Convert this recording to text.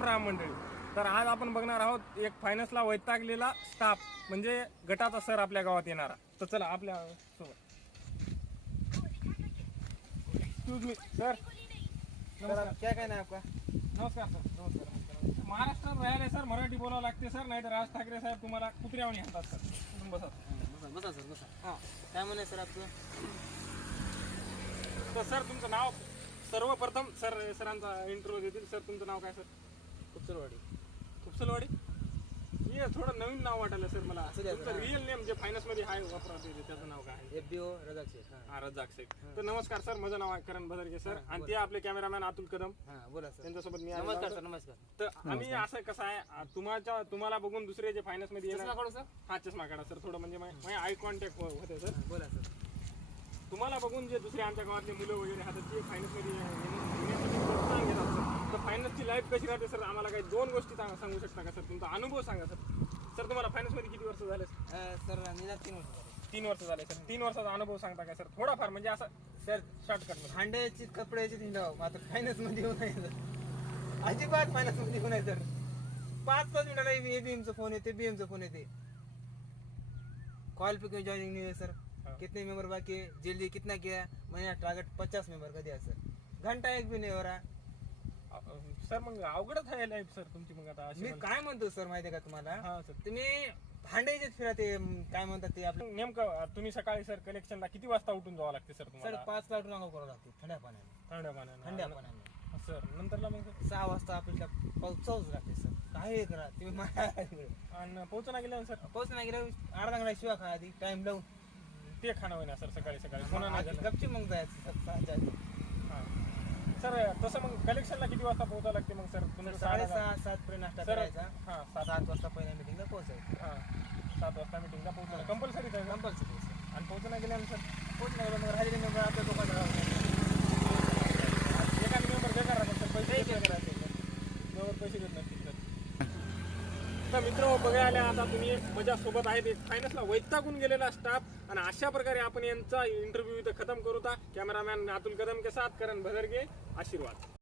राम राम मंडळी. तर आज आपण बघणार आहोत एक फायनान्सला वैतागलेला स्टाफ म्हणजे गटाचा सर आपल्या गावात येणारा. तर चला आपल्या सोबत. Excuse me sir. नमस्कार. क्या कहना है आपका? नमस्कार सर. नमस्कार. महाराष्ट्रात राहिले सर मराठी बोलावं लागते सर, नाही तर राज ठाकरे साहेब तुम्हाला कुत्र्यावणी हातात सर. तुम्ही बसा. बसा सर बसा. हां काय म्हणे सर आपलं? तर सर तुमचं नाव सर्वप्रथम सरांचा इंटरव्ह्यू देतील. सर तुमचं नाव काय सर? कुपसलवाडी. कुपसलवाडी. हे थोडं नवीन नाव वाटायला सर मला. असं द्या तुमचं रिअल नेम जे फायनान्स मध्ये आहे वापरत त्याचं नाव काय आहे? FBO रजाक शेख. हा रजाक शेख. तर नमस्कार सर, माझं नाव आहे करण भदरगे सर आणि ते आपले कॅमेरामॅन अतुल कदम. हां बोला सर. त्यांच्यासोबत मी नमस्कार सर. नमस्कार. तर आम्ही असं कसं आहे तुम्हाला बघून दुसरे जे फायनान्स मध्ये चष्मा काढू सर. हा चष्मा काढा सर. थोडं म्हणजे माझे आय कॉन्टॅक्ट होते सर. बोला सर. तुम्हाला बघून जे दुसरे आमच्या गावातले मुलं वगैरे हातात ते फायनान्स मध्ये येण्यासाठी प्रोत्साहन घेतात सर. तर फायनान्सची लाईफ कशी राहते सर, आम्हाला काही 2 गोष्टी सांगू शकता का सर? तुमचा अनुभव सांगा सर. सर तुम्हाला फायनान्स मध्ये किती वर्ष झाले? सर निदान 3 वर्ष झाले. 3 वर्ष झाले सर. 3 वर्षाचा अनुभव सांगता का सर? थोडाफार म्हणजे असं सर शॉर्टकट मध्ये. भांड्याची कपड्याची हिंडाव मात्र फायनान्स मध्ये येऊ नये सर. अजिबात फायनान्स मध्ये येऊ नये सर. 5-5 मिनिटाला ABMचा फोन येते, BMचा फोन येते. कॉल पे जॉइनिंग नहीं है सर. कितने मेंबर बाकी है? जल्दी कितना किया? मैंने टारगेट 50 मेंबर का दिया सर. घंटा एक भी नहीं हो रहा. सर मग अवघडच आहे लाईफ सर तुमची. मग आता मी काय म्हणतो सर माहितीये का तुम्हाला? हा सर. तुम्ही भांड्याचेच फिरा ते काय म्हणतात ते आपलं. नेमकं तुम्ही सकाळी सर कलेक्शनला किती वाजता उठून जावं लागते सर सर तुम्हाला? 5 लाटून अंघोळ करावं लागते थंड्या पाण्याने. थंड्या पाण्याने. थंड्या पाण्याने सर नंतरला मग सर 6 वाजता आपल्याला पोहोचावंच लागते सर. काही करा तुम्ही आणि पोहोचना गेल्या सर पोहोच नाही गेलं अर्धा घंटा शिवा खा आधी टाइम लावून ते खाणं होईना सर सकाळी सकाळी. पुन्हा नाही झालं. गपची मग जायचं सर. हां सर. तसं मग कलेक्शनला किती वाजता पोहोचावं लागते मग सर? तुम्ही 6:30-7 पर्यंत नाश्ता सर करायचा. हां 7 वाजता पहिल्या मिटिंगला पोहोचायचं. हां 7 वाजता मीटिंगला पोहोचणं कंपल्सरीच आहे. Compulsory sir. आणि पोहोचना गेल्यानंतर पोहोचणार गेलं मग हजेरी मेंबर आपल्या दुकानात राहतो. एखादी मेंबर बेकार राहतात सर. पैसे पे करायचे सर. बरोबर पैसे देत नसतील सर. तर मित्र बघायला आता तुम्ही माझ्यासोबत आहेत एक फायनान्सला वैतागून गेलेला स्टाफ आणि अशा प्रकारे आपण यांचा इंटरव्ह्यू इथं खतम करू. कॅमेरामॅन अतुल कदम के साथ करण भदरगे. आशीर्वाद.